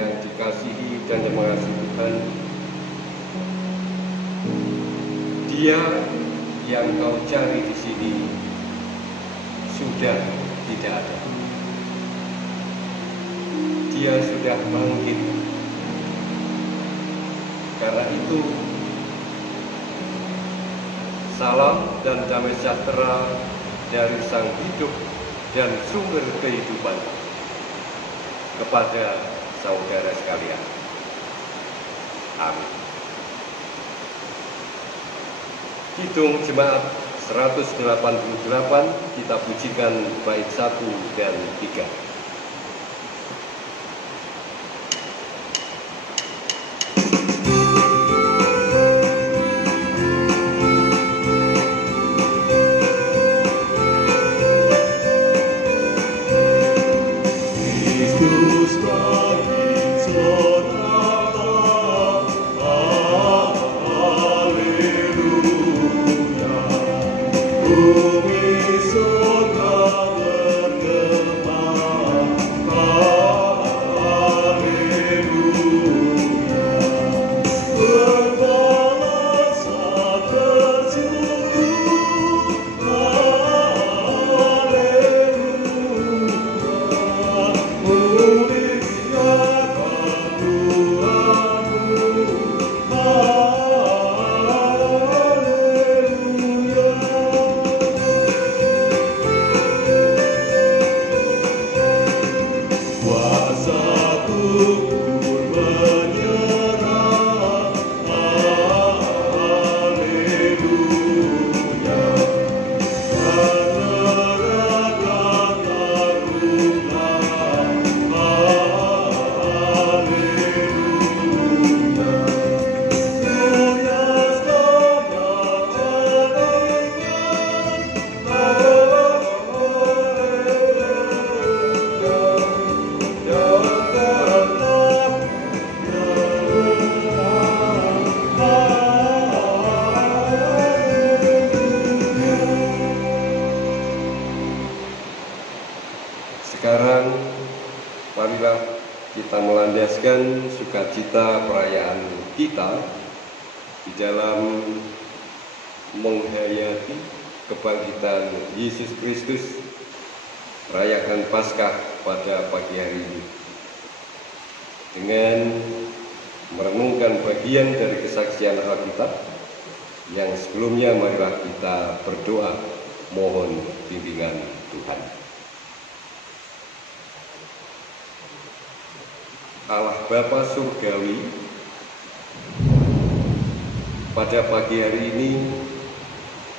yang dikasihi dan mengasihi Tuhan, Dia yang kau cari di sini sudah tidak ada. Dia sudah bangkit. Karena itu, salam dan damai sejahtera dari Sang Hidup dan sumber kehidupan kepada saudara sekalian. Amin. Hitung Jemaat 188, kita pujikan bait 1 dan 3. Sekarang, marilah kita melandaskan sukacita perayaan kita di dalam menghayati kebangkitan Yesus Kristus, merayakan Paskah pada pagi hari ini. Dengan merenungkan bagian dari kesaksian Alkitab yang sebelumnya, marilah kita berdoa mohon bimbingan Tuhan. Allah Bapa Surgawi, pada pagi hari ini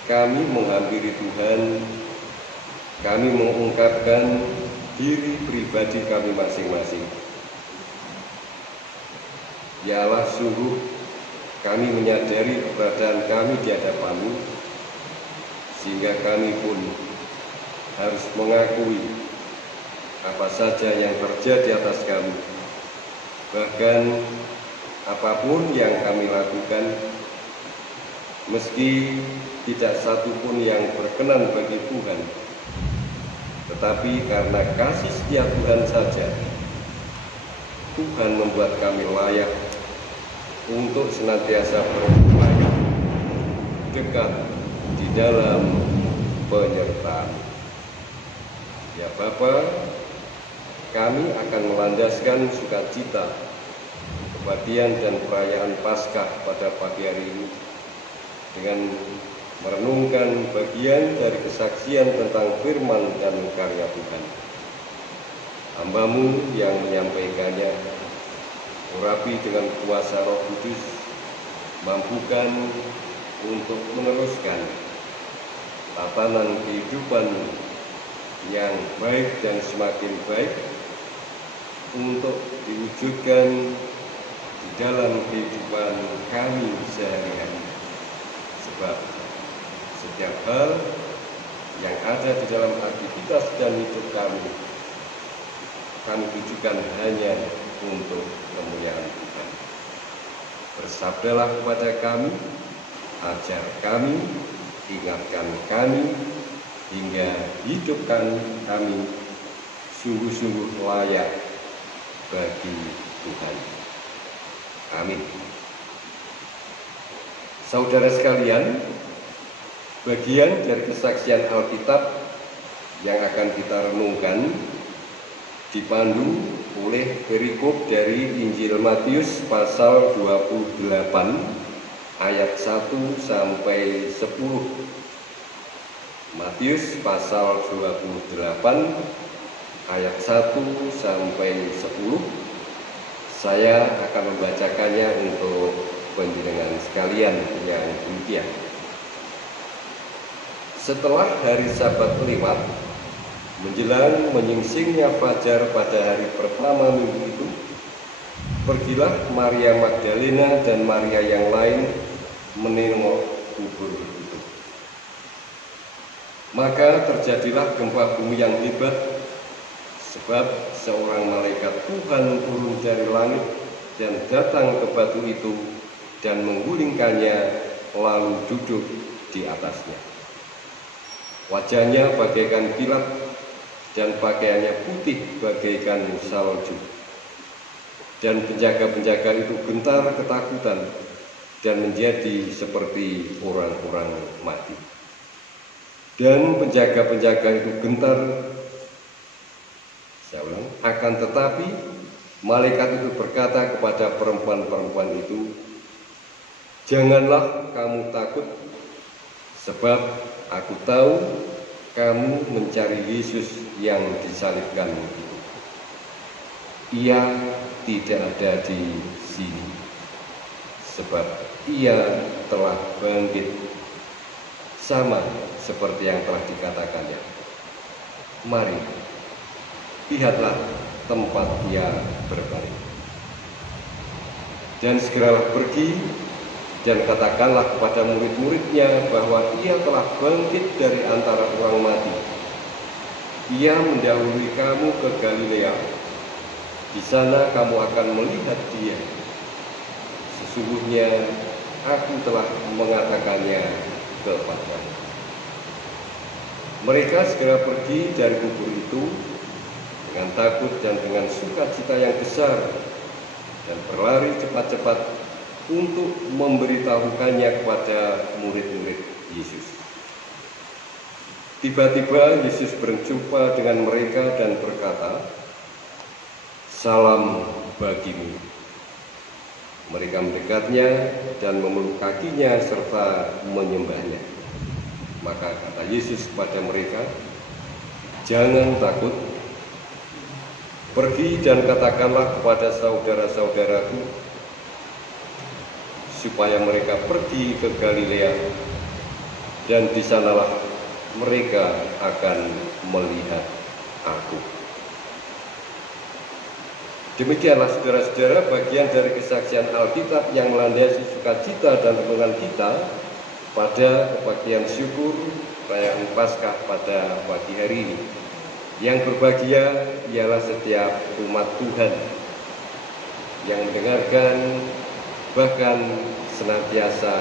kami menghampiri Tuhan, kami mengungkapkan diri pribadi kami masing-masing. Ya Allah, sungguh kami menyadari keberadaan kami di hadapan-Mu, sehingga kami pun harus mengakui apa saja yang terjadi atas kami. Bahkan apapun yang kami lakukan, meski tidak satu pun yang berkenan bagi Tuhan, tetapi karena kasih setia Tuhan saja, Tuhan membuat kami layak untuk senantiasa berupaya dekat di dalam penyertaan. Ya Bapa, kami akan melandaskan sukacita, kebaktian dan perayaan Paskah pada pagi hari ini dengan merenungkan bagian dari kesaksian tentang firman dan karya Tuhan. Hamba-Mu yang menyampaikannya, urapi dengan kuasa Roh Kudus, mampukan untuk meneruskan tatanan kehidupan yang baik dan semakin baik untuk diwujudkan di dalam kehidupan kami sehari-hari. Sebab setiap hal yang ada di dalam aktivitas dan hidup kami tujukan hanya untuk kemuliaan Tuhan. Bersabdalah kepada kami, ajar kami, ingatkan kami, hingga hidup kami sungguh-sungguh layak bagi Tuhan. Amin. Saudara sekalian, bagian dari kesaksian Alkitab yang akan kita renungkan dipandu oleh perikop dari Injil Matius pasal 28 ayat 1 sampai 10. Matius pasal 28 ayat 1 sampai 10. Saya akan membacakannya untuk panjenengan sekalian yang demikian. Setelah hari Sabat lewat, menjelang menyingsingnya fajar pada hari pertama minggu itu, pergilah Maria Magdalena dan Maria yang lain menengok kubur itu. Maka terjadilah gempa bumi yang hebat, sebab seorang malaikat Tuhan turun dari langit dan datang ke batu itu dan menggulingkannya lalu duduk di atasnya. Wajahnya bagaikan kilat dan pakaiannya putih bagaikan salju. Dan penjaga-penjaga itu gentar ketakutan dan menjadi seperti orang-orang mati. Dan penjaga-penjaga itu gentar, akan tetapi malaikat itu berkata kepada perempuan-perempuan itu, "Janganlah kamu takut, sebab aku tahu kamu mencari Yesus yang disalibkan itu. Ia tidak ada di sini, sebab ia telah bangkit, sama seperti yang telah dikatakannya. Mari, lihatlah tempat ia berbaring. Dan segeralah pergi dan katakanlah kepada murid-muridnya bahwa ia telah bangkit dari antara orang mati. Ia mendahului kamu ke Galilea. Di sana kamu akan melihat dia. Sesungguhnya aku telah mengatakannya kepadamu." Mereka segera pergi dari kubur itu dengan takut dan dengan sukacita yang besar, dan berlari cepat-cepat untuk memberitahukannya kepada murid-murid Yesus. Tiba-tiba Yesus berjumpa dengan mereka dan berkata, "Salam bagimu." Mereka mendekatnya dan memeluk kakinya serta menyembahnya. Maka kata Yesus kepada mereka, "Jangan takut. Pergi dan katakanlah kepada saudara-saudaraku supaya mereka pergi ke Galilea, dan di sanalah mereka akan melihat aku." Demikianlah saudara-saudara bagian dari kesaksian Alkitab yang melandasi sukacita dan renungan kita pada kebagian syukur perayaan Paskah pada pagi hari ini. Yang berbahagia ialah setiap umat Tuhan yang mendengarkan bahkan senantiasa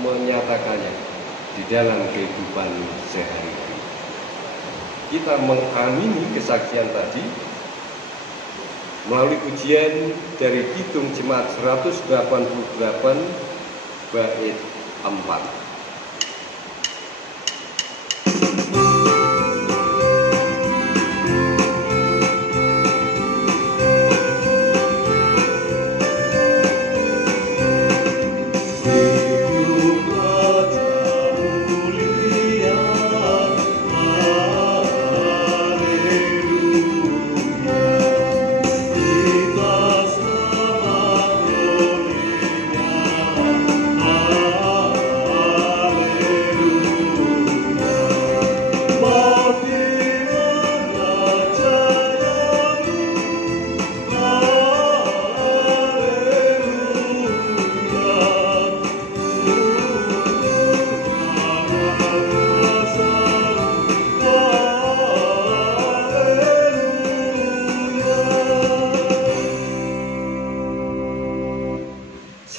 menyatakannya di dalam kehidupan sehari-hari. Kita mengamini kesaksian tadi melalui ujian dari Kidung Jemaat 188 bait 4.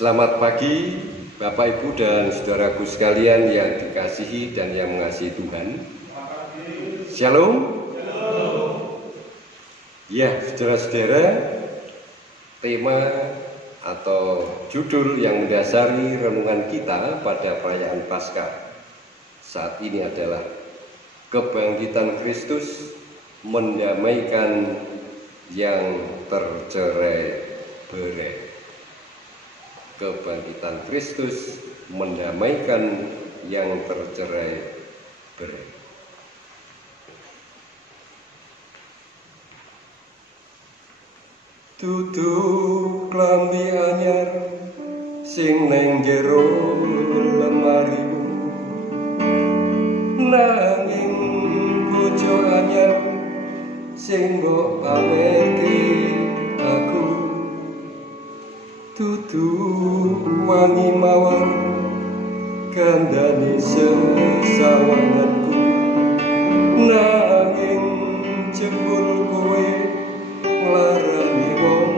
Selamat pagi Bapak Ibu dan saudaraku sekalian yang dikasihi dan yang mengasihi Tuhan. Shalom. Ya, saudara-saudara, tema atau judul yang mendasari renungan kita pada perayaan Paskah saat ini adalah kebangkitan Kristus mendamaikan yang tercerai-berai. Kebangkitan Kristus mendamaikan yang tercerai-berai. Tutup klambi anyar sing neng jero lemarimu, nanging bojo anyar sing mbok pamerke aku. Tutup wangi mawar kandhane sesawanganku, nanging jebul kowe nglarani wong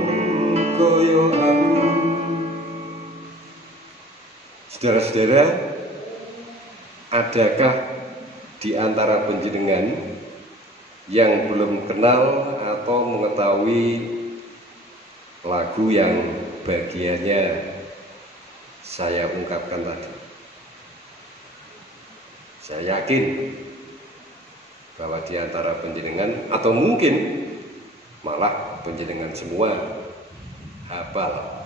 kaya aku. Saudara-saudara, adakah di antara panjenengan yang belum kenal atau mengetahui lagu yang bagiannya saya ungkapkan tadi? Saya yakin bahwa di antara panjenengan atau mungkin malah panjenengan semua hafal,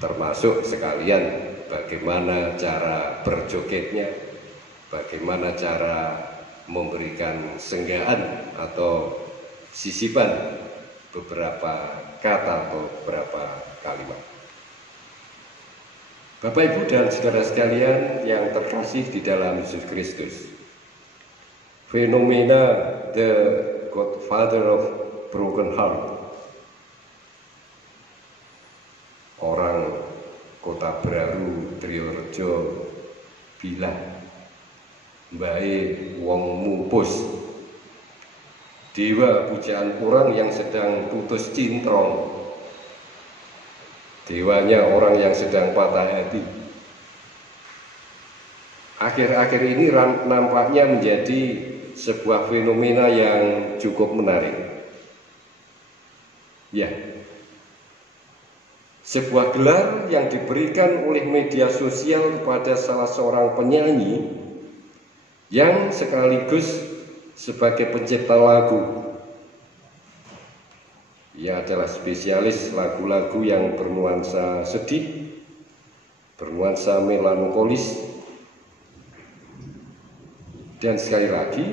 termasuk sekalian bagaimana cara berjogetnya, bagaimana cara memberikan senggaan atau sisipan beberapa kata atau beberapa kalimat. Bapak, Ibu, dan saudara sekalian yang terkasih di dalam Yesus Kristus, fenomena the Godfather of Broken Heart, orang Kota Braru Triorejo bilang, mbae wong mupus, dewa pujaan orang yang sedang putus cintrong, dewanya orang yang sedang patah hati. Akhir-akhir ini nampaknya menjadi sebuah fenomena yang cukup menarik. Ya, sebuah gelar yang diberikan oleh media sosial kepada salah seorang penyanyi yang sekaligus sebagai pencipta lagu. Ia adalah spesialis lagu-lagu yang bernuansa sedih, bernuansa melankolis. Dan sekali lagi,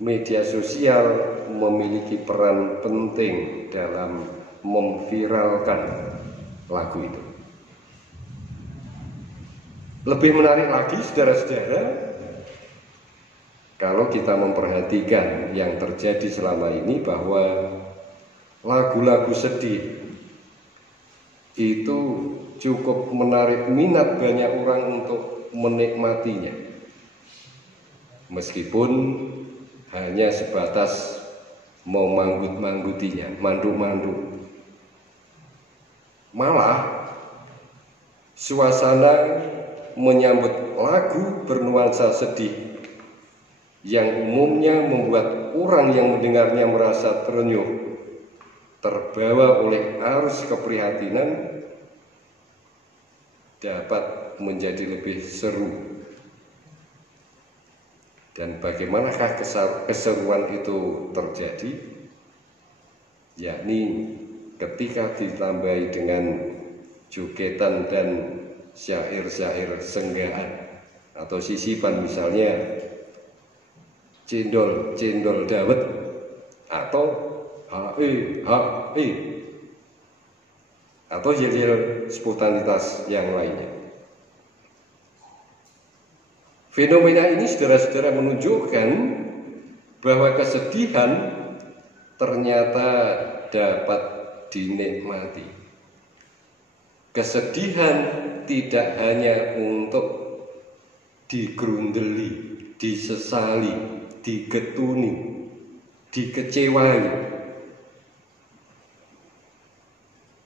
media sosial memiliki peran penting dalam memviralkan lagu itu. Lebih menarik lagi, saudara-saudara, kalau kita memperhatikan yang terjadi selama ini, bahwa lagu-lagu sedih itu cukup menarik minat banyak orang untuk menikmatinya, meskipun hanya sebatas mau manggut-manggutinya, mandu-mandu. Malah suasana menyambut lagu bernuansa sedih yang umumnya membuat orang yang mendengarnya merasa terenyuh, terbawa oleh arus keprihatinan, dapat menjadi lebih seru. Dan bagaimanakah keseruan itu terjadi? Yakni ketika ditambahi dengan jogetan dan syair-syair senggaan atau sisipan, misalnya cendol dawet atau atau yel-yel spontanitas yang lainnya. Fenomena ini, saudara-saudara, menunjukkan bahwa kesedihan ternyata dapat dinikmati. Kesedihan tidak hanya untuk digerundeli, disesali, digetuni, dikecewai.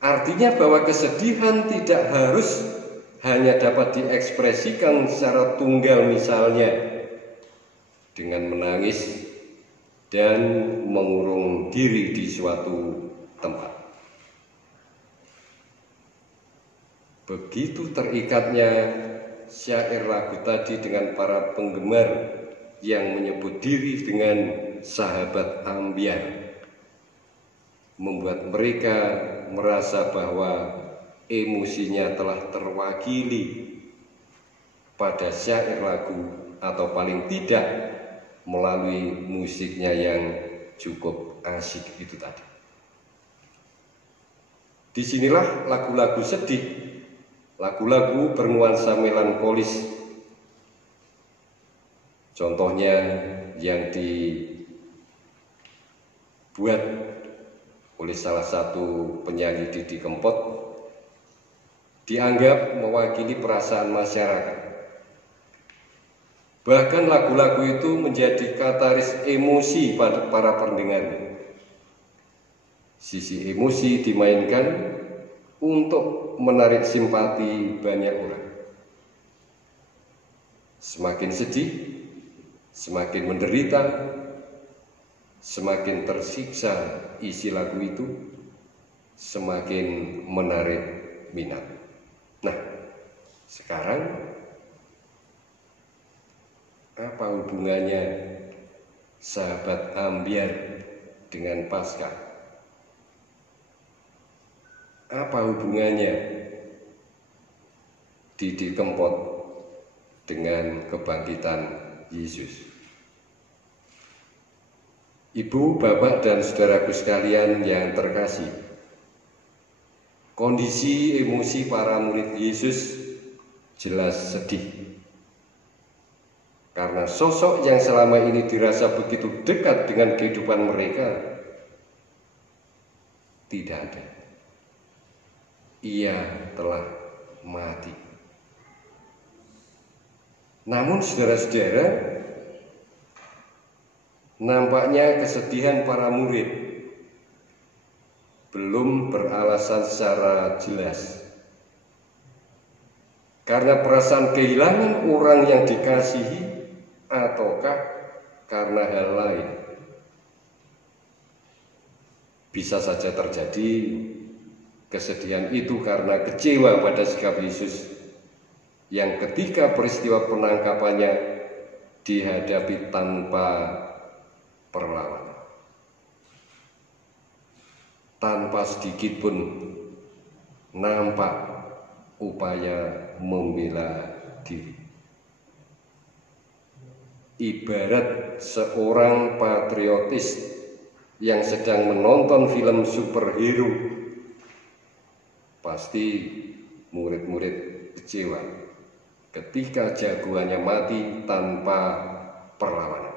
Artinya bahwa kesedihan tidak harus hanya dapat diekspresikan secara tunggal, misalnya dengan menangis dan mengurung diri di suatu tempat. Begitu terikatnya syair lagu tadi dengan para penggemar yang menyebut diri dengan sahabat ambyar, membuat mereka merasa bahwa emosinya telah terwakili pada syair lagu, atau paling tidak melalui musiknya yang cukup asyik itu tadi. Disinilah lagu-lagu sedih, lagu-lagu bernuansa melankolis, contohnya yang dibuat oleh salah satu penyanyi Didi Kempot, dianggap mewakili perasaan masyarakat. Bahkan lagu-lagu itu menjadi katalis emosi pada para pendengarnya. Sisi emosi dimainkan untuk menarik simpati banyak orang. Semakin sedih, semakin menderita, semakin tersiksa isi lagu itu, semakin menarik minat. Nah, sekarang apa hubungannya sahabat ambyar dengan Paskah? Apa hubungannya Didi Kempot dengan kebangkitan Yesus? Ibu, bapak, dan saudaraku sekalian yang terkasih, kondisi emosi para murid Yesus jelas sedih. Karena sosok yang selama ini dirasa begitu dekat dengan kehidupan mereka tidak ada. Ia telah mati. Namun saudara-saudara, nampaknya kesedihan para murid belum beralasan secara jelas. Karena perasaan kehilangan orang yang dikasihi, ataukah karena hal lain? Bisa saja terjadi kesedihan itu karena kecewa pada sikap Yesus yang ketika peristiwa penangkapannya dihadapi tanpa perlawanan, tanpa sedikit pun nampak upaya membela diri. Ibarat seorang patriotis yang sedang menonton film superhero, pasti murid-murid kecewa ketika jagoannya mati tanpa perlawanan.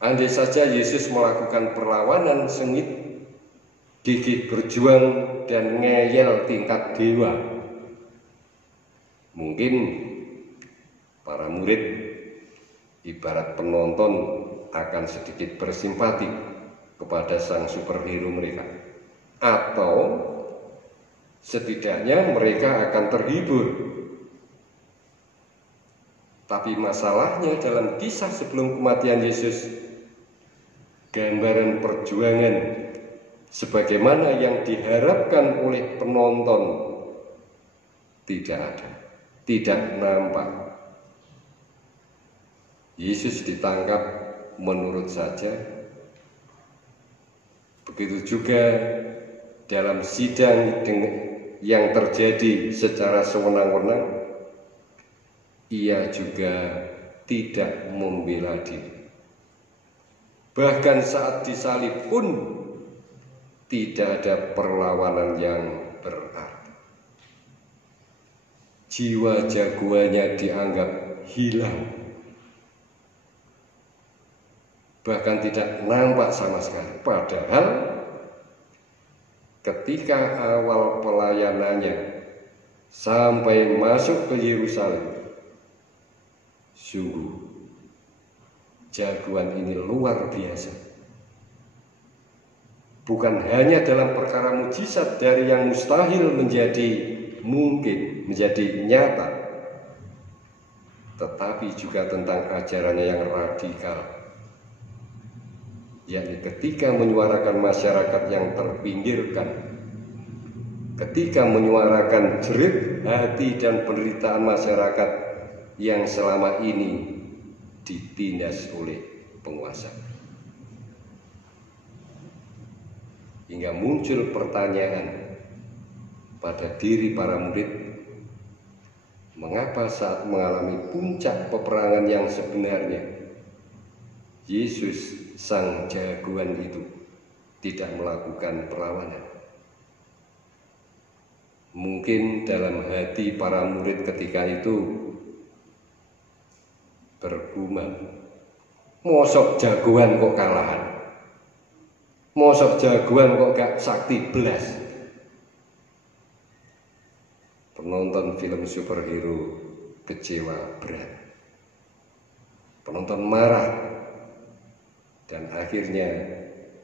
Andai saja Yesus melakukan perlawanan sengit, gigih berjuang, dan ngeyel tingkat dewa, mungkin para murid ibarat penonton akan sedikit bersimpati kepada sang superhero mereka, atau setidaknya mereka akan terhibur. Tapi masalahnya dalam kisah sebelum kematian Yesus, gambaran perjuangan sebagaimana yang diharapkan oleh penonton tidak ada, tidak nampak. Yesus ditangkap menurut saja. Begitu juga dalam sidang yang terjadi secara sewenang-wenang, ia juga tidak membela diri. Bahkan saat disalib pun tidak ada perlawanan yang berarti. Jiwa jagoannya dianggap hilang, bahkan tidak nampak sama sekali. Padahal ketika awal pelayanannya sampai masuk ke Yerusalem, sungguh jagoan ini luar biasa. Bukan hanya dalam perkara mujizat dari yang mustahil menjadi mungkin, menjadi nyata, tetapi juga tentang ajarannya yang radikal, yakni ketika menyuarakan masyarakat yang terpinggirkan, ketika menyuarakan jerit hati dan penderitaan masyarakat yang selama ini ditindas oleh penguasa. Hingga muncul pertanyaan pada diri para murid, mengapa saat mengalami puncak peperangan yang sebenarnya, Yesus sang jagoan itu tidak melakukan perlawanan? Mungkin dalam hati para murid ketika itu bergumam, mosok jagoan kok kalahan, mosok jagoan kok gak sakti belas. Penonton film superhero kecewa berat, penonton marah, dan akhirnya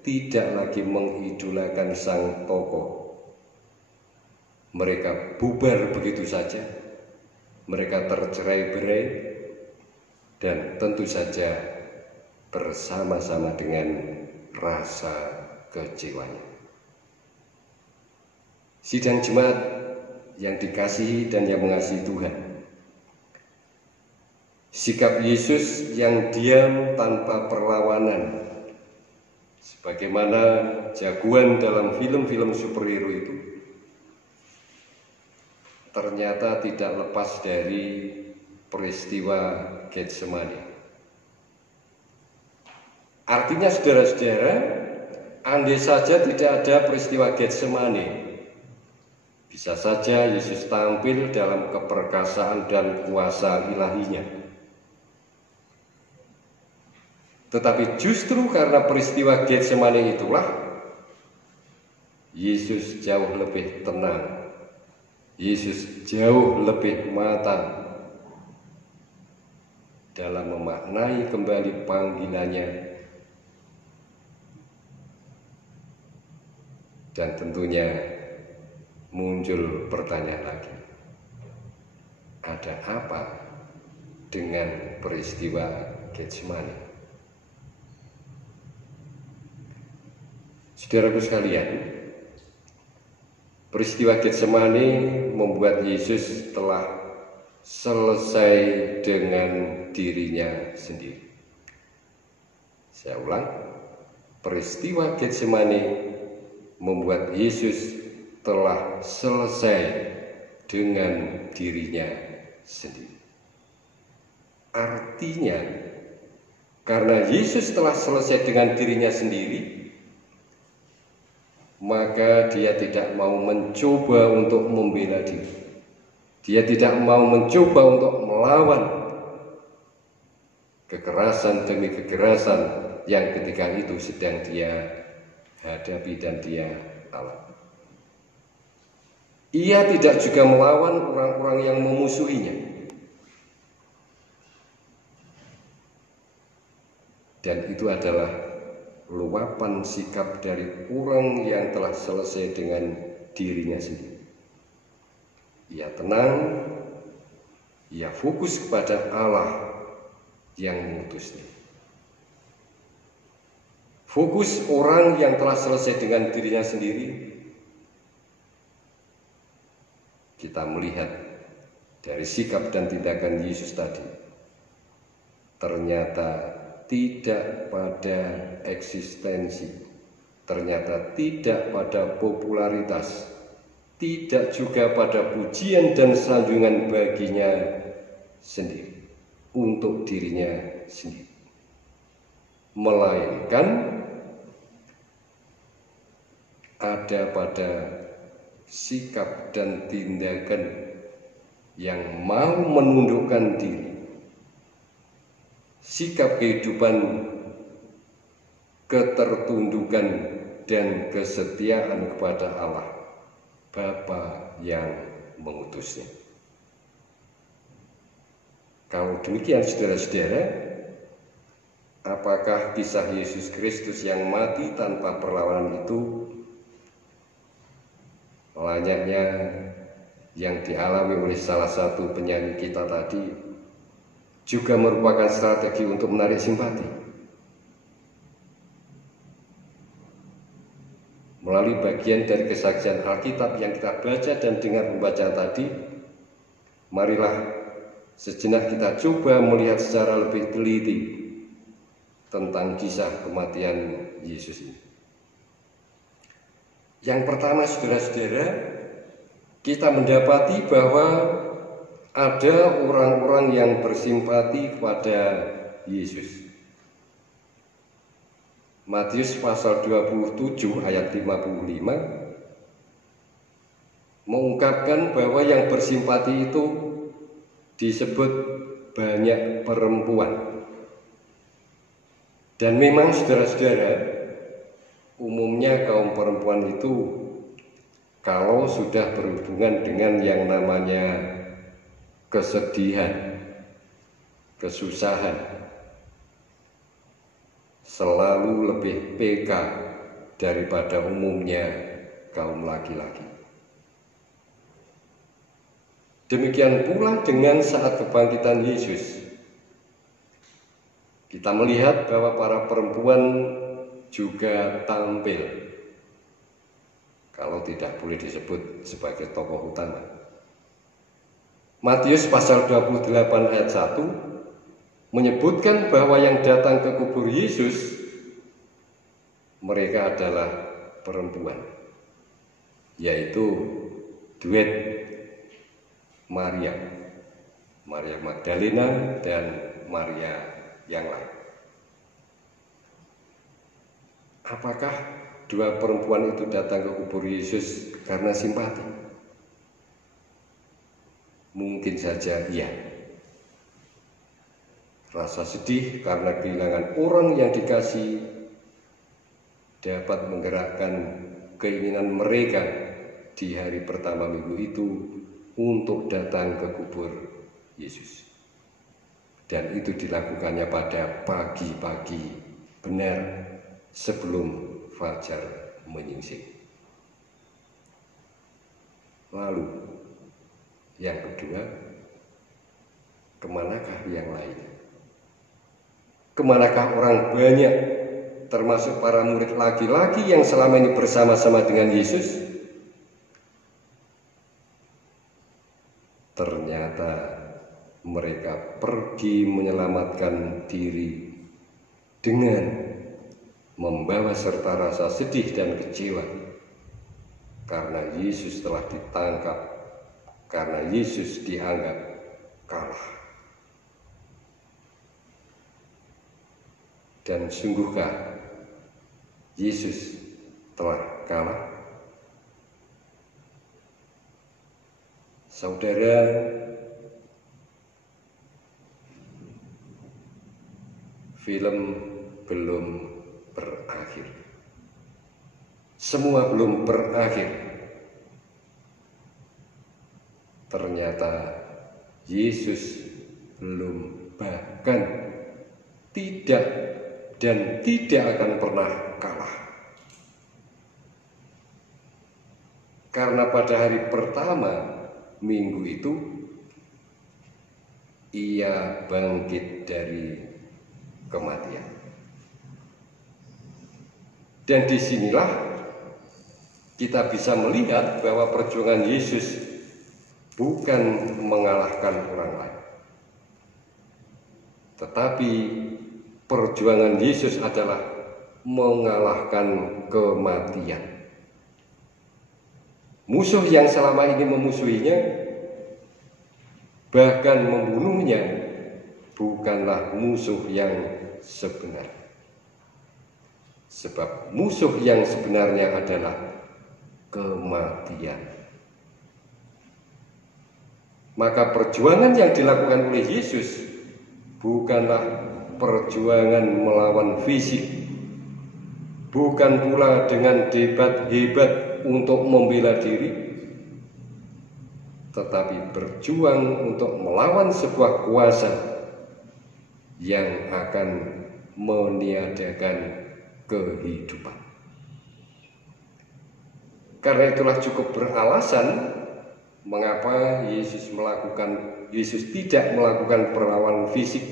tidak lagi mengidolakan sang tokoh. Mereka bubar begitu saja, mereka tercerai-berai, dan tentu saja bersama-sama dengan rasa kecewanya. Sidang jemaat yang dikasihi dan yang mengasihi Tuhan, sikap Yesus yang diam tanpa perlawanan, sebagaimana jagoan dalam film-film superhero itu, ternyata tidak lepas dari peristiwa Getsemani. Artinya saudara-saudara, andai saja tidak ada peristiwa Getsemani, bisa saja Yesus tampil dalam keperkasaan dan kuasa ilahinya. Tetapi justru karena peristiwa Getsemani itulah Yesus jauh lebih tenang, Yesus jauh lebih matang dalam memaknai kembali panggilannya. Dan tentunya muncul pertanyaan lagi, ada apa dengan peristiwa Getsemani? Saudaraku sekalian, peristiwa Getsemani membuat Yesus telah selesai dengan dirinya sendiri. Saya ulang, peristiwa Getsemani membuat Yesus telah selesai dengan dirinya sendiri. Artinya, karena Yesus telah selesai dengan dirinya sendiri, maka dia tidak mau mencoba untuk membela diri. Dia tidak mau mencoba untuk melawan kekerasan demi kekerasan yang ketika itu sedang dia hadapi dan dia alami. Ia tidak juga melawan orang-orang yang memusuhinya. Dan itu adalah luapan sikap dari orang yang telah selesai dengan dirinya sendiri. Ia tenang, ia fokus kepada Allah yang mengutusnya. Fokus orang yang telah selesai dengan dirinya sendiri, kita melihat dari sikap dan tindakan Yesus tadi, ternyata tidak pada eksistensi, ternyata tidak pada popularitas, tidak juga pada pujian dan sanjungan baginya sendiri, untuk dirinya sendiri, melainkan ada pada sikap dan tindakan yang mau menundukkan diri, sikap kehidupan ketertundukan dan kesetiaan kepada Allah Bapa yang mengutusnya. Kalau demikian saudara-saudara, apakah kisah Yesus Kristus yang mati tanpa perlawanan itu layaknya yang dialami oleh salah satu penyanyi kita tadi juga merupakan strategi untuk menarik simpati? Melalui bagian dari kesaksian Alkitab yang kita baca dan dengar pembacaan tadi, marilah sejenak kita coba melihat secara lebih teliti tentang kisah kematian Yesus ini. Yang pertama, saudara-saudara, kita mendapati bahwa ada orang-orang yang bersimpati kepada Yesus. Matius pasal 27 ayat 55 mengungkapkan bahwa yang bersimpati itu disebut banyak perempuan. Dan memang saudara-saudara, umumnya kaum perempuan itu kalau sudah berhubungan dengan yang namanya kesedihan, kesusahan, selalu lebih peka daripada umumnya kaum laki-laki. Demikian pula dengan saat kebangkitan Yesus. Kita melihat bahwa para perempuan juga tampil, kalau tidak boleh disebut sebagai tokoh utama. Matius pasal 28 ayat 1 menyebutkan bahwa yang datang ke kubur Yesus, mereka adalah perempuan, yaitu duet Maria Magdalena dan Maria yang lain. Apakah dua perempuan itu datang ke kubur Yesus karena simpati? Mungkin saja iya. Rasa sedih karena kehilangan orang yang dikasih dapat menggerakkan keinginan mereka di hari pertama minggu itu untuk datang ke kubur Yesus. Dan itu dilakukannya pada pagi-pagi benar sebelum fajar menyingsing. Lalu yang kedua, kemanakah yang lain? Kemanakah orang banyak, termasuk para murid laki-laki yang selama ini bersama-sama dengan Yesus? Ternyata mereka pergi menyelamatkan diri dengan membawa serta rasa sedih dan kecewa karena Yesus telah ditangkap, karena Yesus dianggap kalah. Dan sungguhkah Yesus telah kalah? Saudara, film belum berakhir. Semua belum berakhir. Ternyata Yesus belum, bahkan tidak dan tidak akan pernah kalah. Karena pada hari pertama minggu itu ia bangkit dari kematian. Dan disinilah kita bisa melihat bahwa perjuangan Yesus bukan mengalahkan orang lain, tetapi perjuangan Yesus adalah mengalahkan kematian. Musuh yang selama ini memusuhinya, bahkan membunuhnya, bukanlah musuh yang sebenarnya. Sebab musuh yang sebenarnya adalah kematian. Maka perjuangan yang dilakukan oleh Yesus bukanlah perjuangan melawan fisik, bukan pula dengan debat hebat untuk membela diri, tetapi berjuang untuk melawan sebuah kuasa yang akan meniadakan kehidupan. Karena itulah cukup beralasan mengapa Yesus tidak melakukan perlawanan fisik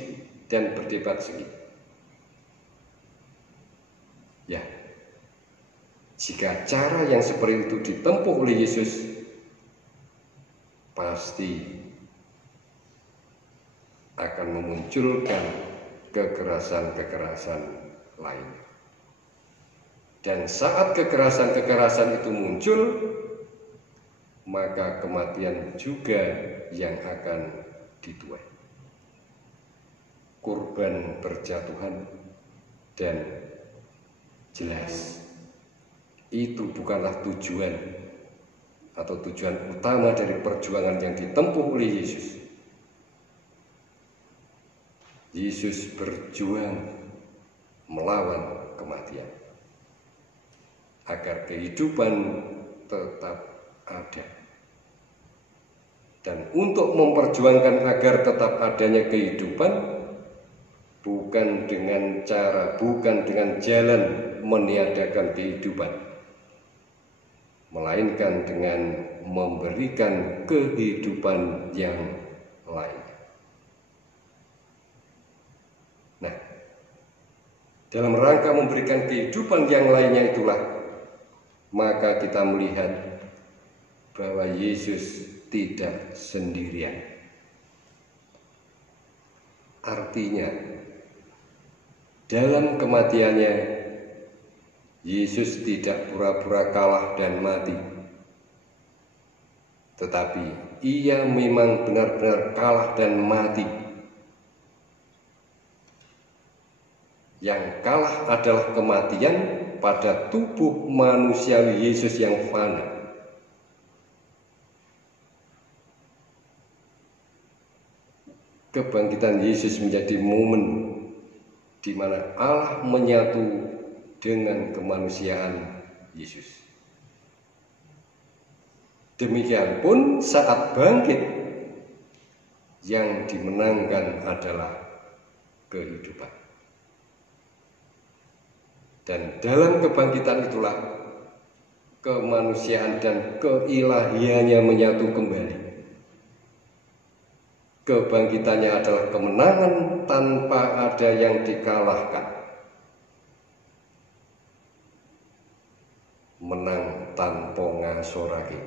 dan berdebat sengit. Ya, Jika cara yang seperti itu ditempuh oleh Yesus, pasti akan memunculkan kekerasan-kekerasan lain. Dan saat kekerasan-kekerasan itu muncul, maka kematian juga yang akan dituai. Korban berjatuhan, dan jelas itu bukanlah tujuan atau tujuan utama dari perjuangan yang ditempuh oleh Yesus. Yesus berjuang melawan kematian agar kehidupan tetap ada. Dan untuk memperjuangkan agar tetap adanya kehidupan, bukan dengan jalan meniadakan kehidupan, melainkan dengan memberikan kehidupan yang lain. Nah, dalam rangka memberikan kehidupan yang lainnya itulah, maka kita melihat bahwa Yesus tidak sendirian. Artinya, dalam kematiannya, Yesus tidak pura-pura kalah dan mati. Tetapi ia memang benar-benar kalah dan mati. Yang kalah adalah kematian pada tubuh manusiawi Yesus yang fana. Kebangkitan Yesus menjadi momen di mana Allah menyatu dengan kemanusiaan Yesus. Demikian pun saat bangkit, yang dimenangkan adalah kehidupan. Dan dalam kebangkitan itulah kemanusiaan dan keilahiannya menyatu kembali. Kebangkitannya adalah kemenangan tanpa ada yang dikalahkan. Menang tanpa ngasorake.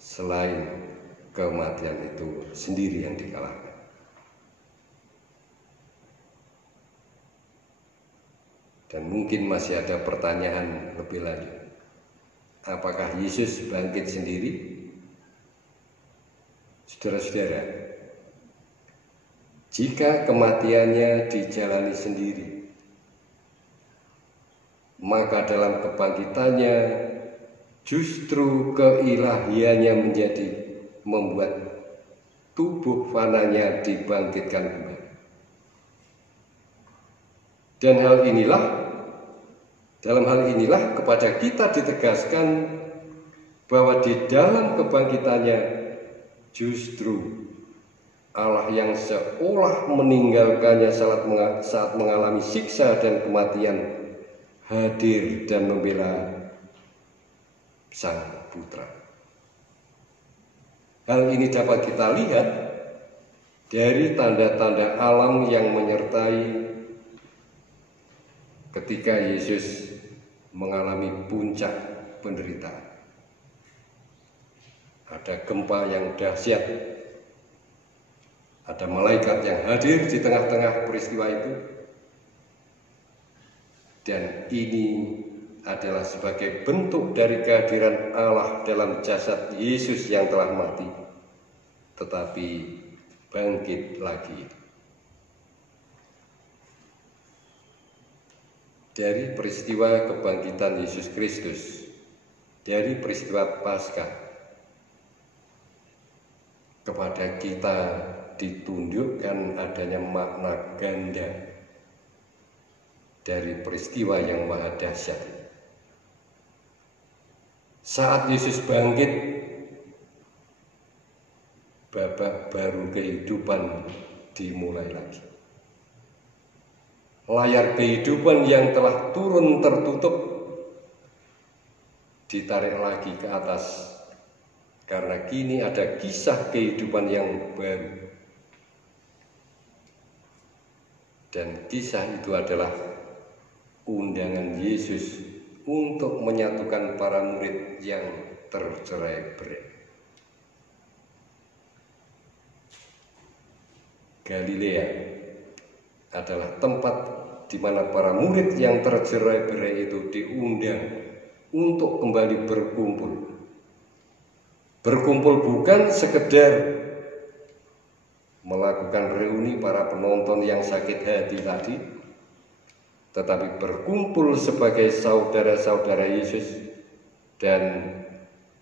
Selain kematian itu sendiri yang dikalahkan. Dan mungkin masih ada pertanyaan lebih lanjut. Apakah Yesus bangkit sendiri? Saudara-saudara, jika kematiannya dijalani sendiri, maka dalam kebangkitannya justru keilahiannya menjadi membuat tubuh fananya dibangkitkan kembali. Dan dalam hal inilah kepada kita ditegaskan bahwa di dalam kebangkitannya justru Allah yang seolah meninggalkannya saat mengalami siksa dan kematian hadir dan membela Sang Putra. Hal ini dapat kita lihat dari tanda-tanda alam yang menyertai ketika Yesus mengalami puncak penderitaan. Ada gempa yang dahsyat, ada malaikat yang hadir di tengah-tengah peristiwa itu, dan ini adalah sebagai bentuk dari kehadiran Allah dalam jasad Yesus yang telah mati, tetapi bangkit lagi. Dari peristiwa kebangkitan Yesus Kristus, dari peristiwa Paskah, kepada kita ditunjukkan adanya makna ganda dari peristiwa yang maha dahsyat. Saat Yesus bangkit, babak baru kehidupan dimulai lagi. Layar kehidupan yang telah turun tertutup ditarik lagi ke atas, karena kini ada kisah kehidupan yang baru. Dan kisah itu adalah undangan Yesus untuk menyatukan para murid yang tercerai-berai. Galilea adalah tempat di mana para murid yang tercerai-berai itu diundang untuk kembali berkumpul. Berkumpul bukan sekedar melakukan reuni para penonton yang sakit hati tadi, tetapi berkumpul sebagai saudara-saudara Yesus dan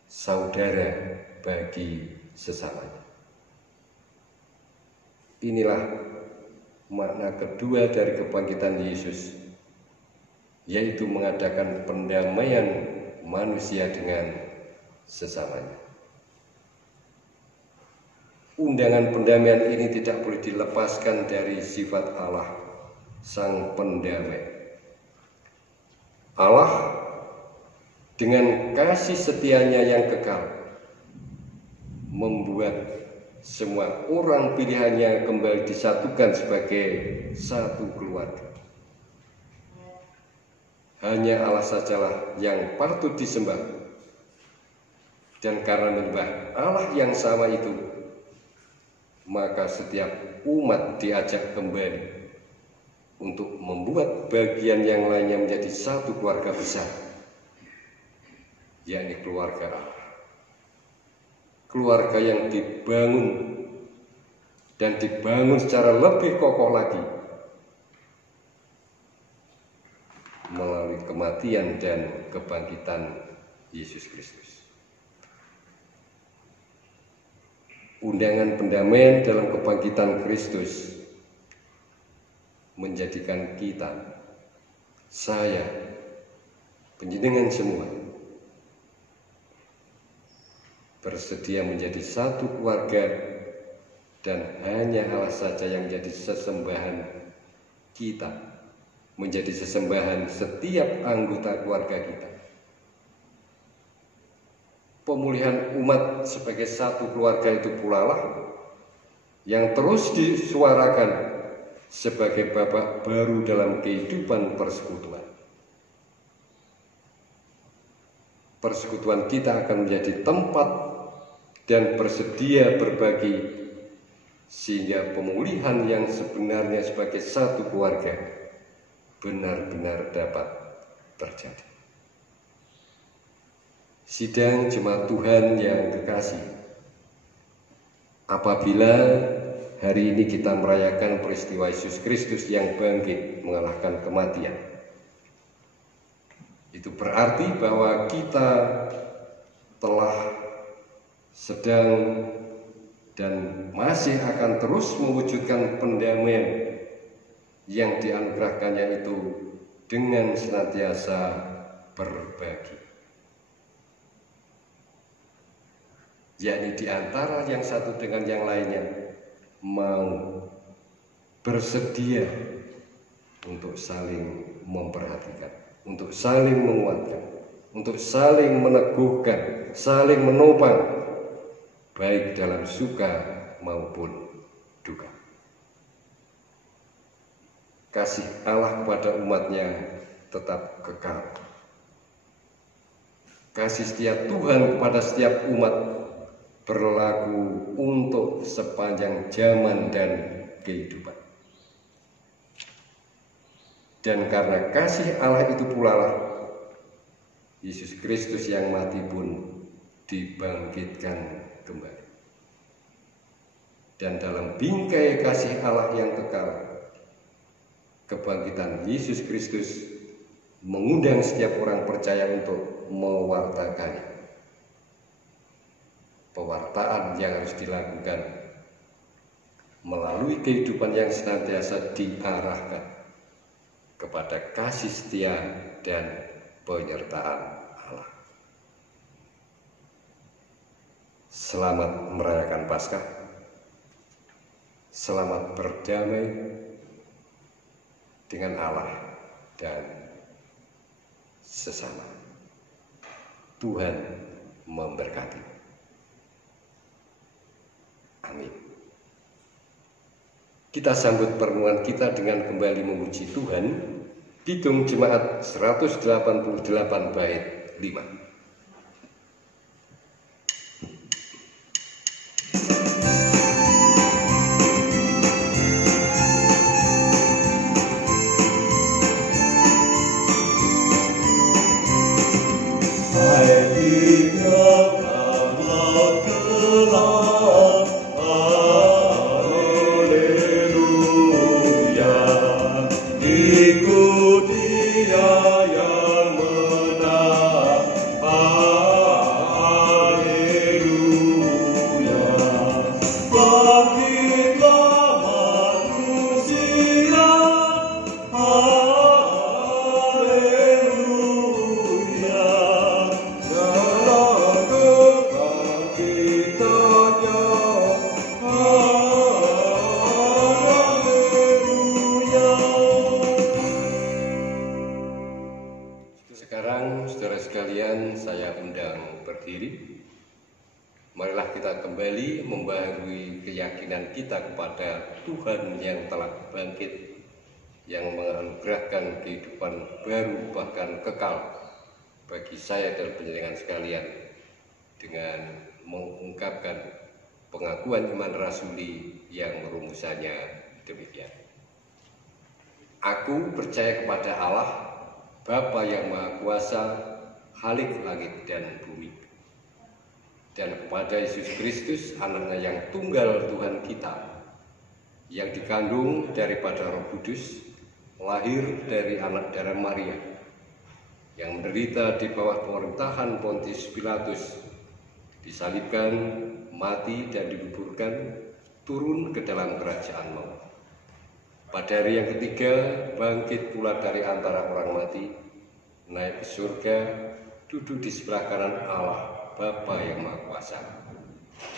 saudara bagi sesamanya. Inilah makna kedua dari kebangkitan Yesus, yaitu mengadakan pendamaian manusia dengan sesamanya. Undangan pendamaian ini tidak boleh dilepaskan dari sifat Allah, Sang Pendamai. Allah dengan kasih setianya yang kekal membuat semua orang pilihannya kembali disatukan sebagai satu keluarga. Hanya Allah sajalah yang patut disembah. Dan karena menyembah Allah yang sama itu, maka setiap umat diajak kembali untuk membuat bagian yang lainnya menjadi satu keluarga besar, yakni keluarga Allah. Keluarga yang dibangun dan dibangun secara lebih kokoh lagi melalui kematian dan kebangkitan Yesus Kristus. Undangan pendamaian dalam kebangkitan Kristus menjadikan kita, saya, panjenengan semua bersedia menjadi satu keluarga, dan hanya Allah saja yang menjadi sesembahan kita, menjadi sesembahan setiap anggota keluarga kita. Pemulihan umat sebagai satu keluarga itu pula lah yang terus disuarakan sebagai babak baru dalam kehidupan persekutuan. Persekutuan kita akan menjadi tempat dan bersedia berbagi, sehingga pemulihan yang sebenarnya sebagai satu keluarga benar-benar dapat terjadi. Sidang jemaat Tuhan yang kekasih, apabila hari ini kita merayakan peristiwa Yesus Kristus yang bangkit mengalahkan kematian, itu berarti bahwa kita telah sedang dan masih akan terus mewujudkan pendamaian yang dianugerahkannya itu dengan senantiasa berbagi, yakni di antara yang satu dengan yang lainnya mau bersedia untuk saling memperhatikan, untuk saling menguatkan, untuk saling meneguhkan, saling menopang, baik dalam suka maupun duka. Kasih Allah kepada umatnya tetap kekal. Kasih setia Tuhan kepada setiap umat berlaku untuk sepanjang zaman dan kehidupan. Dan karena kasih Allah itu pula lah Yesus Kristus yang mati pun dibangkitkan kembali. Dan dalam bingkai kasih Allah yang kekal, kebangkitan Yesus Kristus mengundang setiap orang percaya untuk mewartakan. Pewartaan yang harus dilakukan melalui kehidupan yang senantiasa diarahkan kepada kasih setia dan penyertaan Allah. Selamat merayakan Paskah. Selamat berdamai dengan Allah dan sesama. Tuhan memberkati. Amin. Kita sambut pertemuan kita dengan kembali memuji Tuhan Kidung Jemaat 188 bait 5. Sekarang, saudara sekalian, saya undang berdiri. Marilah kita kembali membaharui keyakinan kita kepada Tuhan yang telah bangkit, yang menganugerahkan kehidupan baru bahkan kekal bagi saya dan penjenengan sekalian, dengan mengungkapkan pengakuan iman rasuli yang merumusannya demikian. Aku percaya kepada Allah, Bapa yang Maha Kuasa, Khalik langit dan bumi, dan kepada Yesus Kristus, anaknya yang tunggal Tuhan kita, yang dikandung daripada Roh Kudus, lahir dari anak darah Maria, yang menderita di bawah pemerintahan Pontius Pilatus, disalibkan, mati dan dikuburkan, turun ke dalam kerajaan maut. Pada hari yang ketiga, bangkit pula dari antara orang mati, naik ke surga, duduk di sebelah kanan Allah, Bapa yang Maha Kuasa,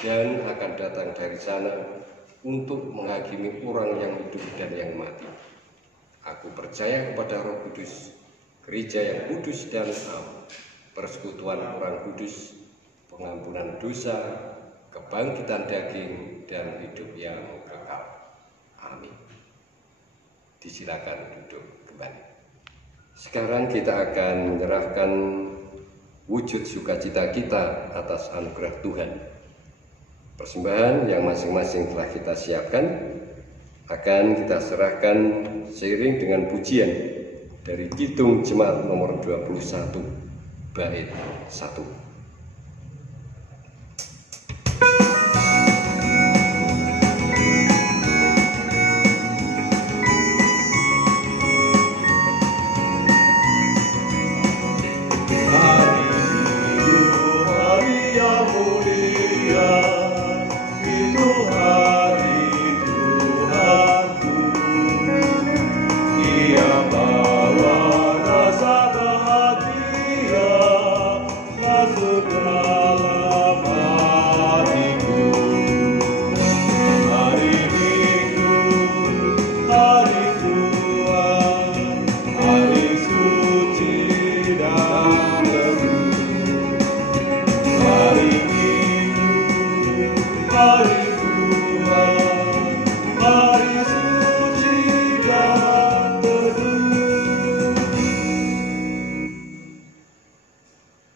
dan akan datang dari sana untuk menghakimi orang yang hidup dan yang mati. Aku percaya kepada Roh Kudus, gereja yang kudus dan am, persekutuan orang kudus, pengampunan dosa, kebangkitan daging, dan hidup yang kekal. Amin. Disilakan duduk kembali. Sekarang kita akan menyerahkan wujud sukacita kita atas anugerah Tuhan. Persembahan yang masing-masing telah kita siapkan akan kita serahkan seiring dengan pujian dari Kidung Jemaat nomor 21 bait 1.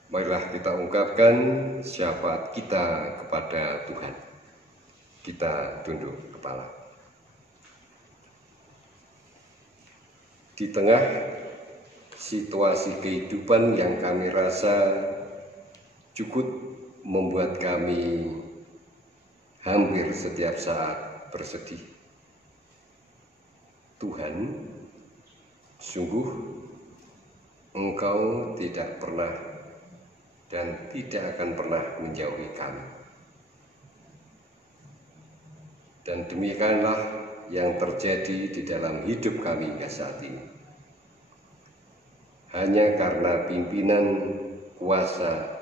Marilah kita ungkapkan syafaat kita kepada Tuhan. Kita tunduk kepala. Di tengah situasi kehidupan yang kami rasa cukup membuat kami hampir setiap saat bersedih, Tuhan, sungguh Engkau tidak pernah dan tidak akan pernah menjauhi kami. Dan demikianlah yang terjadi di dalam hidup kami hingga saat ini. Hanya karena pimpinan, kuasa,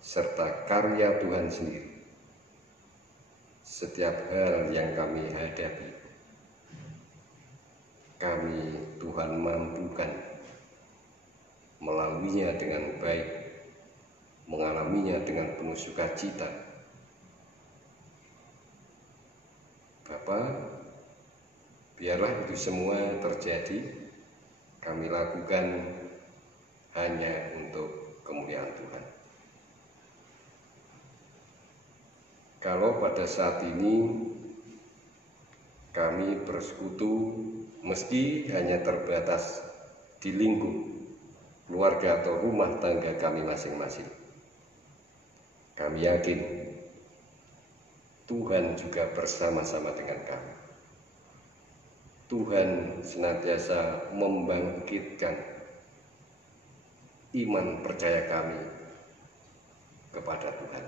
serta karya Tuhan sendiri, setiap hal yang kami hadapi, kami Tuhan mampukan melaluinya dengan baik, mengalaminya dengan penuh sukacita. Bapa, biarlah itu semua terjadi kami lakukan hanya untuk kemuliaan Tuhan. Kalau pada saat ini kami bersekutu meski hanya terbatas di lingkup keluarga atau rumah tangga kami masing-masing, kami yakin Tuhan juga bersama-sama dengan kami. Tuhan senantiasa membangkitkan iman percaya kami kepada Tuhan.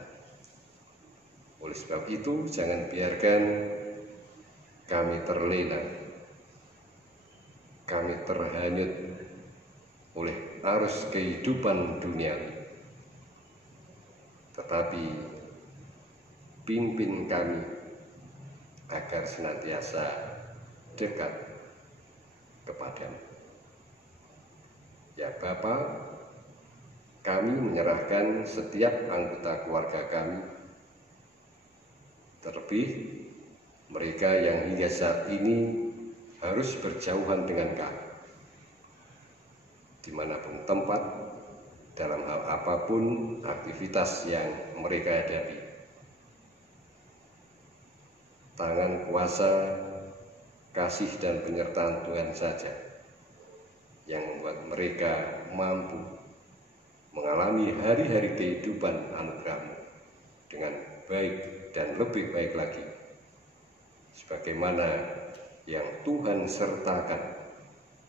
Oleh sebab itu, jangan biarkan kami terlena, kami terhanyut oleh arus kehidupan duniawi. Tetapi pimpin kami agar senantiasa dekat kepadamu. Ya Bapa, kami menyerahkan setiap anggota keluarga kami, terlebih mereka yang hingga saat ini harus berjauhan dengan kami, dimanapun tempat, dalam hal apapun aktivitas yang mereka hadapi. Tangan kuasa, kasih dan penyertaan Tuhan saja yang membuat mereka mampu mengalami hari-hari kehidupan anugerah-Mu dengan baik dan lebih baik lagi, sebagaimana yang Tuhan sertakan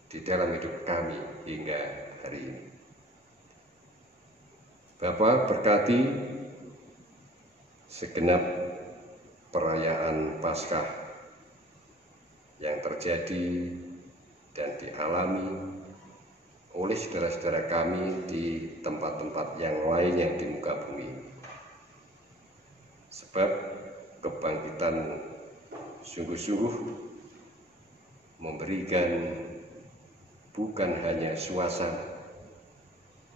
di dalam hidup kami hingga hari ini. Bapa, berkati segenap perayaan Paskah yang terjadi dan dialami oleh saudara-saudara kami di tempat-tempat yang lainnya di muka bumi. Sebab kebangkitan sungguh-sungguh memberikan bukan hanya suasana,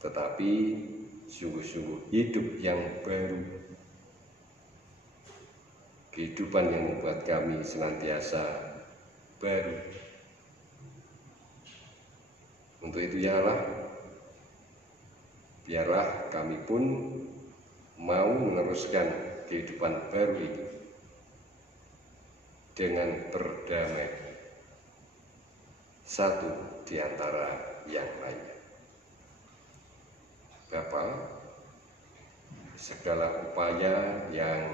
tetapi sungguh-sungguh hidup yang baru, kehidupan yang membuat kami senantiasa baru. Untuk itu ya Allah, biarlah kami pun mau meneruskan kehidupan baru ini dengan berdamai satu di antara yang lainnya. Bapa, segala upaya yang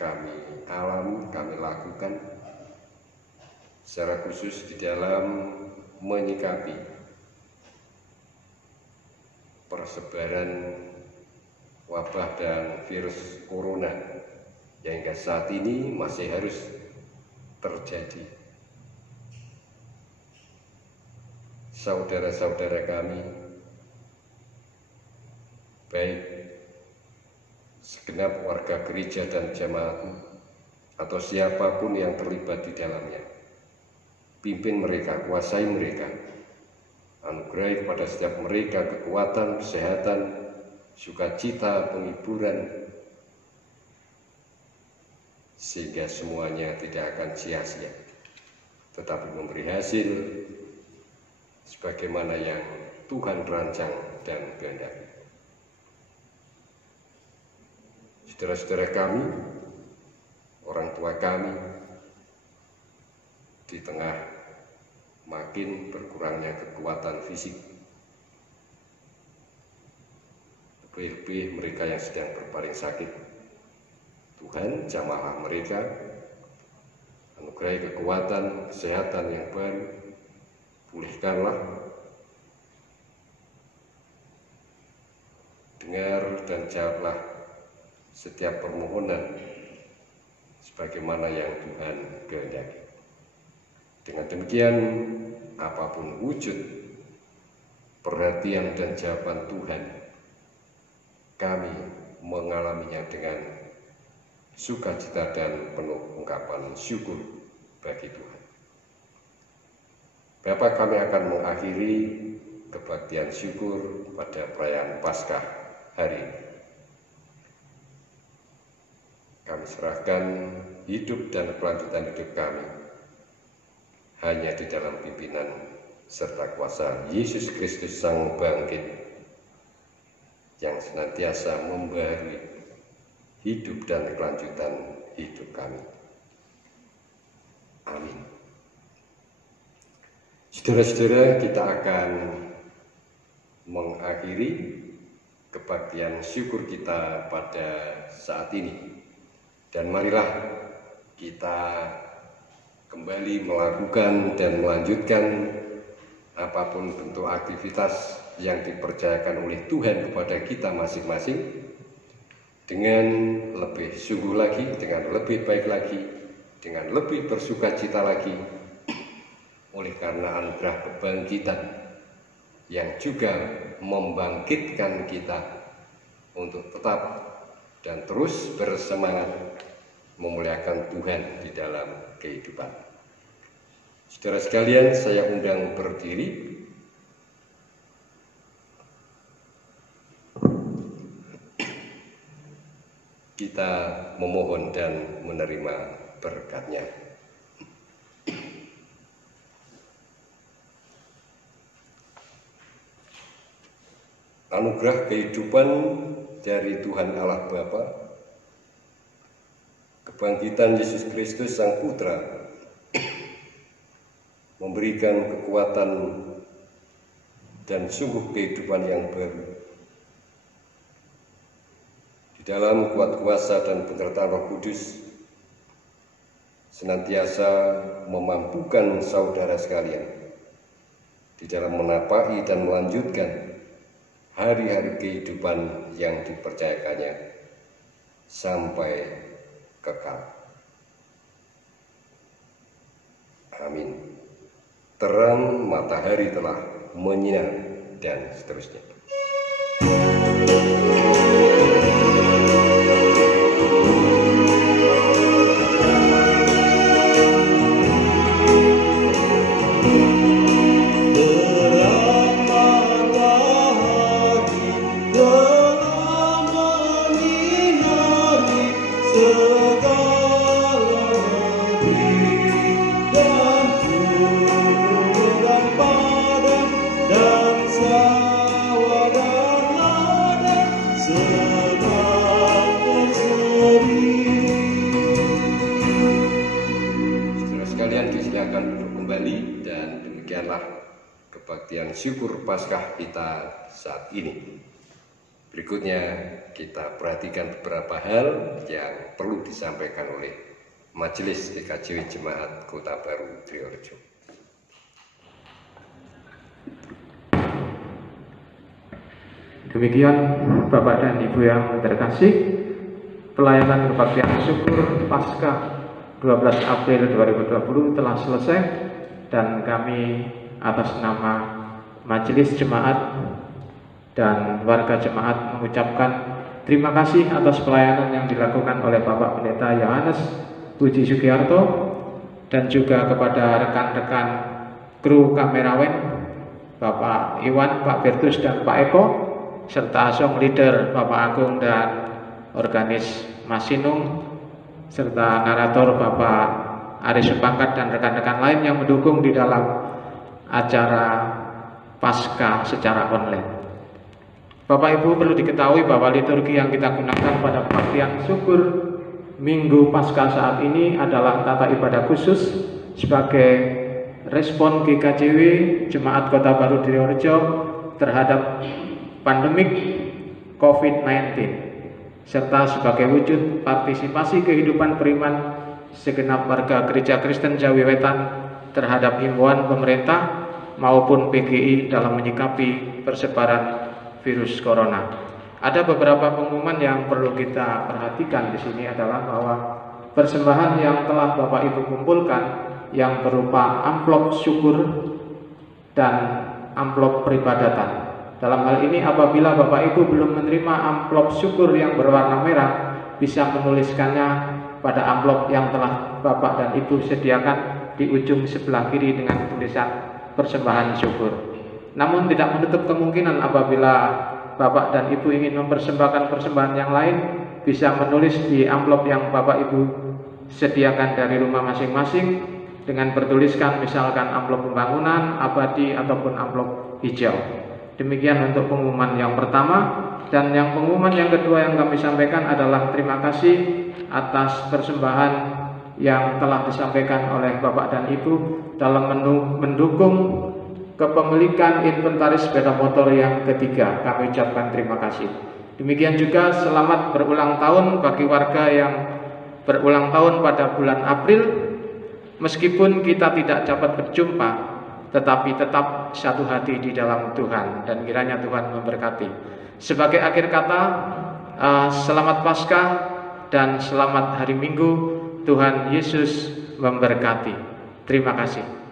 kami alami, kami lakukan secara khusus di dalam menyikapi persebaran wabah dan virus corona yang hingga saat ini masih harus terjadi. Saudara-saudara kami, baik segenap warga gereja dan jemaat atau siapapun yang terlibat di dalamnya, pimpin mereka, kuasai mereka, anugerahi kepada setiap mereka kekuatan, kesehatan, sukacita, penghiburan, sehingga semuanya tidak akan sia-sia, tetapi memberi hasil sebagaimana yang Tuhan rancang dan kehendaki. Saudara-saudara kami, orang tua kami, di tengah makin berkurangnya kekuatan fisik, lebih-lebih mereka yang sedang berbaring sakit, Tuhan jamahlah mereka, anugerahi kekuatan, kesehatan yang baru, pulihkanlah, dengar dan jawablah setiap permohonan sebagaimana yang Tuhan kehendaki. Dengan demikian, apapun wujud perhatian dan jawaban Tuhan, kami mengalaminya dengan sukacita dan penuh ungkapan syukur bagi Tuhan. Bapak, kami akan mengakhiri kebaktian syukur pada perayaan Paskah hari ini. Kami serahkan hidup dan kelanjutan hidup kami hanya di dalam pimpinan serta kuasa Yesus Kristus Sang Bangkit yang senantiasa membaharui hidup dan kelanjutan hidup kami. Amin. Saudara-saudara, kita akan mengakhiri kebaktian syukur kita pada saat ini. Dan marilah kita kembali melakukan dan melanjutkan apapun bentuk aktivitas yang dipercayakan oleh Tuhan kepada kita masing-masing dengan lebih sungguh lagi, dengan lebih baik lagi, dengan lebih bersukacita lagi, oleh karena anugerah kebangkitan yang juga membangkitkan kita untuk tetap dan terus bersemangat memuliakan Tuhan di dalam kehidupan. Saudara sekalian, saya undang berdiri. Kita memohon dan menerima berkat-Nya. Anugerah kehidupan dari Tuhan Allah Bapa, kebangkitan Yesus Kristus Sang Putra, memberikan kekuatan dan sungguh kehidupan yang baru. Di dalam kuat kuasa dan penyertaan Roh Kudus, senantiasa memampukan saudara sekalian di dalam menapaki dan melanjutkan hari-hari kehidupan yang dipercayakannya sampai kekal. Amin. Terang matahari telah menyinar, dan seterusnya. Kebaktian syukur Paskah kita saat ini. Berikutnya kita perhatikan beberapa hal yang perlu disampaikan oleh Majelis PKJW Jemaat Kota Baru Triorejo. Demikian Bapak dan Ibu yang terkasih, pelayanan kebaktian syukur Paskah 12 April 2020 telah selesai, dan kami atas nama Majelis Jemaat dan warga jemaat mengucapkan terima kasih atas pelayanan yang dilakukan oleh Bapak Pendeta Yohanes Puji Sugiarto, dan juga kepada rekan-rekan kru kameramen Bapak Iwan, Pak Bertus, dan Pak Eko, serta song leader Bapak Agung dan organis Mas Sinung, serta narator Bapak Aris Supangkat dan rekan-rekan lain yang mendukung di dalam acara Paskah secara online. Bapak Ibu, perlu diketahui bahwa liturgi yang kita gunakan pada kebaktian syukur Minggu Paskah saat ini adalah tata ibadah khusus sebagai respon GKJW Jemaat Kota Baru Triorejo terhadap pandemik COVID-19, serta sebagai wujud partisipasi kehidupan beriman segenap warga Gereja Kristen Jawi Wetan terhadap himbauan pemerintah maupun PGI dalam menyikapi persebaran virus corona. Ada beberapa pengumuman yang perlu kita perhatikan di sini adalah bahwa persembahan yang telah Bapak Ibu kumpulkan yang berupa amplop syukur dan amplop peribadatan. Dalam hal ini apabila Bapak Ibu belum menerima amplop syukur yang berwarna merah, bisa menuliskannya pada amplop yang telah Bapak dan Ibu sediakan di ujung sebelah kiri dengan tulisan persembahan syukur. Namun tidak menutup kemungkinan apabila Bapak dan Ibu ingin mempersembahkan persembahan yang lain, bisa menulis di amplop yang Bapak Ibu sediakan dari rumah masing-masing dengan bertuliskan misalkan amplop pembangunan, abadi, ataupun amplop hijau. Demikian untuk pengumuman yang pertama. Dan yang pengumuman yang kedua yang kami sampaikan adalah terima kasih atas persembahan yang telah disampaikan oleh Bapak dan Ibu dalam mendukung kepemilikan inventaris sepeda motor yang ketiga. Kami ucapkan terima kasih. Demikian juga selamat berulang tahun bagi warga yang berulang tahun pada bulan April. Meskipun kita tidak dapat berjumpa, tetapi tetap satu hati di dalam Tuhan, dan kiranya Tuhan memberkati. Sebagai akhir kata, selamat Paskah dan selamat hari Minggu. Tuhan Yesus memberkati. Terima kasih.